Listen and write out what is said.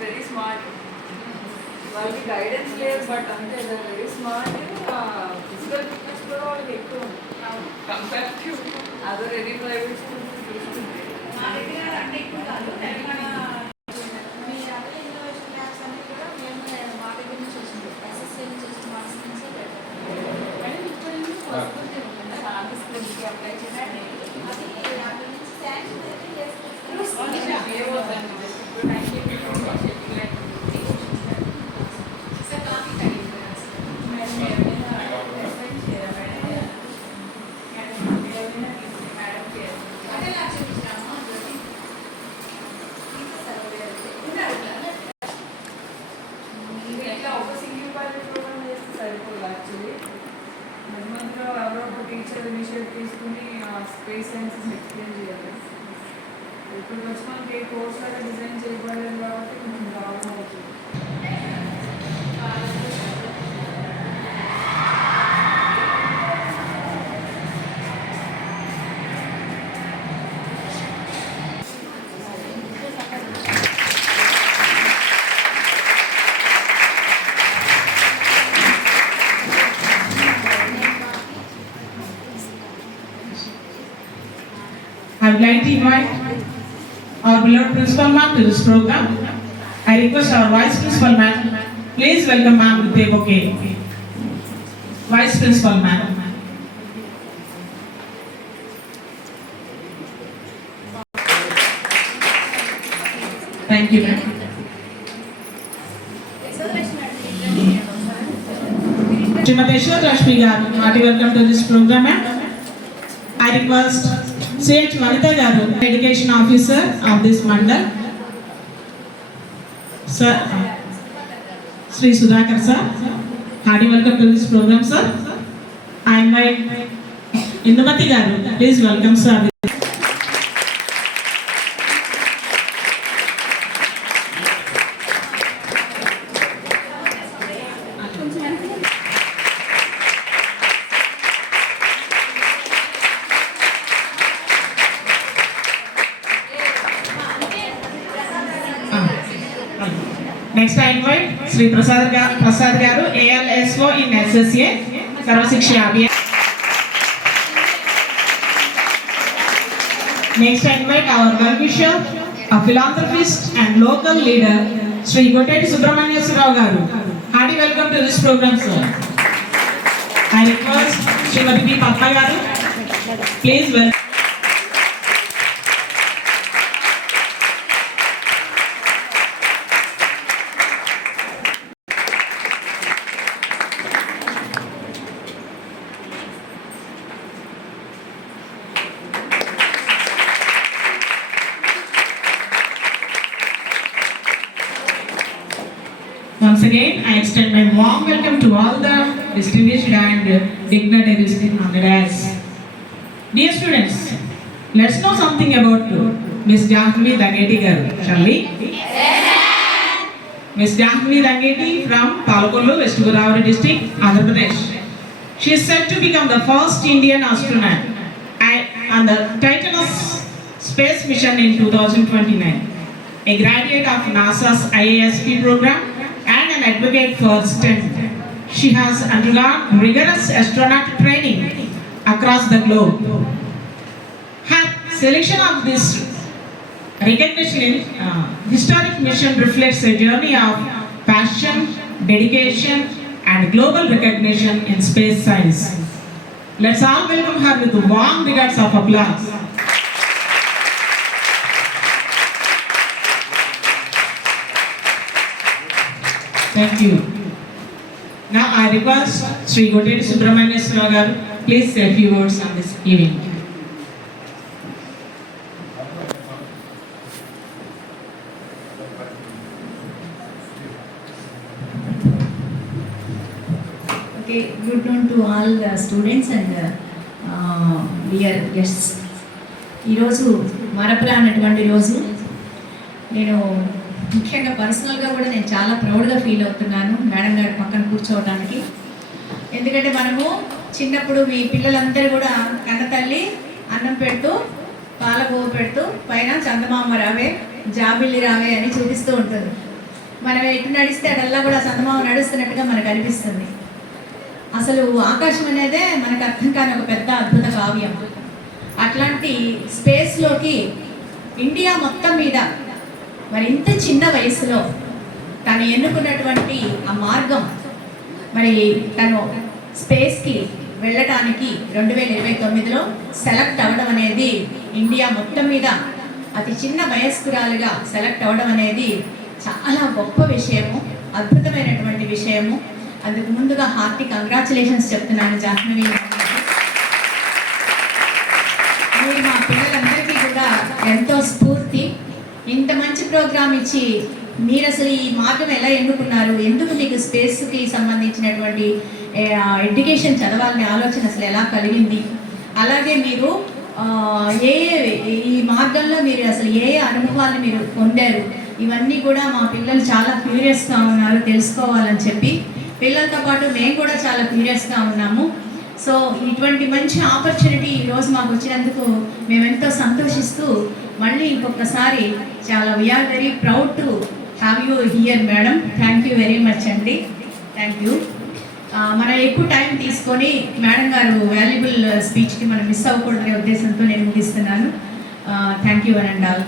very smart. వాళ్ళకి గైడెన్స్ లేదు బట్ అంటే వెరీ స్మార్ట్. ఫిజికల్ ఫిట్నెస్ కూడా వాళ్ళకి ఎక్కువ comparative other any private school చూస్తుంది. మా దగ్గర అంటే ఎక్కువ కాదు తెలంగాణ మీ అదే ఇన్నోవేషన్ ల్యాబ్స్ అన్ని కూడా మేము మా దగ్గర నుంచి వచ్చింది. ఎస్ఎస్సీ నుంచి వచ్చిన మార్క్స్ నుంచి కానీ ఇప్పుడు వస్తుంది ఉంటుంది ఆర్మీ స్కూల్కి అప్లై చేసి అది అక్కడ నుంచి శాంక్షన్ అయితే టీచర్ ఇనిషియేటివ్ తీసుకుని స్పేస్ సైన్సెస్ ఎక్స్ప్లెయిన్ చేయాలి. ఇప్పుడు వచ్చి మనకి ఏ కోర్స్ లాగా డిజైన్ చేయబడలేదు కాబట్టి కొంచెం ప్రాబ్లం అవుతుంది. I would like to invite our beloved principal ma'am to this program. I request our vice principal ma'am, please welcome ma'am with a bouquet. Vice principal ma'am. Thank you ma'am. Srimati Ashwat Rashmi garu, hearty welcome to this program ma'am. I request C.H. Vanitha garu, Education Officer of this mandal. Sir, Sri Sudhakar sir, hearty welcome to this program sir. I invite Indumati garu, please welcome sir. Next I invite Sri Prasad garu, ALSO in SSA, Sarva Shiksha Abhiyan. Next I invite our well-wisher, a philanthropist and local leader, Sri Gotteti Subramanya Rao garu. Hearty welcome to this program sir. I request Srimati P. Padma garu, please welcome. Once again, I extend my warm welcome to all the distinguished and dignitaries on the dais. Dear students, let's know something about Miss Jahnavi Dangeti garu, shall we? Miss Jahnavi Dangeti from Palkollu, West Godavari district, Andhra Pradesh. She is said to become the first Indian astronaut on the Titanus space mission in 2029. A graduate of NASA's IASP program and an advocate for STEM. She has undergone rigorous astronaut training across the globe. Her selection of this recognition in historic mission reflects a journey of passion, dedication, and global recognition in space science. Let's all welcome her with warm regards of applause. Thank you. Now I request Sri Goteti Subramanyeswara garu, please say a few words on this event. Okay, good noon to all the students and dear guests. ఈరోజు మరపురానటువంటి రోజు. నేను ముఖ్యంగా పర్సనల్గా కూడా నేను చాలా ప్రౌడ్గా ఫీల్ అవుతున్నాను మేడం గారి పక్కన కూర్చోవడానికి. ఎందుకంటే మనము చిన్నప్పుడు మీ పిల్లలందరూ కూడా కన్న తల్లి అన్నం పెడుతూ పాలగోవ పెడుతూ పైన చందమామ రావే జాబిల్లి రావే అని చూపిస్తూ ఉంటుంది. మనం ఎటు నడిస్తే అటల్లా కూడా చందమామ నడుస్తున్నట్టుగా మనకు అనిపిస్తుంది. అసలు ఆకాశం అనేదే మనకు అర్థం కాని ఒక పెద్ద అద్భుత కావ్యం. అట్లాంటి స్పేస్లోకి ఇండియా మొత్తం మీద మరి ఇంత చిన్న వయసులో తను ఎన్నుకున్నటువంటి ఆ మార్గం, మరి తను స్పేస్కి వెళ్ళటానికి 2029లో సెలెక్ట్ అవ్వడం అనేది, ఇండియా మొత్తం మీద అతి చిన్న వయస్కురాలుగా సెలెక్ట్ అవ్వడం అనేది చాలా గొప్ప విషయము, అద్భుతమైనటువంటి విషయము. అందుకు ముందుగా హార్టీ కంగ్రాచులేషన్స్ చెప్తున్నాను జాహ్నవి. మీరు మా పిల్లలందరికీ కూడా ఎంతో స్ఫూర్తి. ఇంత మంచి ప్రోగ్రామ్ ఇచ్చి మీరు అసలు ఈ మార్గం ఎలా ఎన్నుకున్నారు, ఎందుకు మీకు స్పేస్కి సంబంధించినటువంటి ఎడ్యుకేషన్ చదవాలనే ఆలోచన అసలు ఎలా కలిగింది, అలాగే మీరు ఈ మార్గంలో మీరు అసలు ఏ అనుభవాలను మీరు పొందారు, ఇవన్నీ కూడా మా పిల్లలు చాలా క్యూరియస్గా ఉన్నారు తెలుసుకోవాలని చెప్పి. పిల్లలతో పాటు మేము కూడా చాలా క్యూరియస్గా ఉన్నాము. సో ఇటువంటి మంచి ఆపర్చునిటీ ఈరోజు మాకు వచ్చినందుకు మేమెంతో సంతోషిస్తూ మళ్ళీ ఇంకొకసారి చాలా we're very proud to have you here madam. Thank you very much అండి. Thank you. మనం ఎక్కువ టైం తీసుకొని మేడం గారు వాల్యుబుల్ స్పీచ్కి మనం మిస్ అవ్వకూడదనే ఉద్దేశంతో నేను ముగిస్తున్నాను. Thank you and all.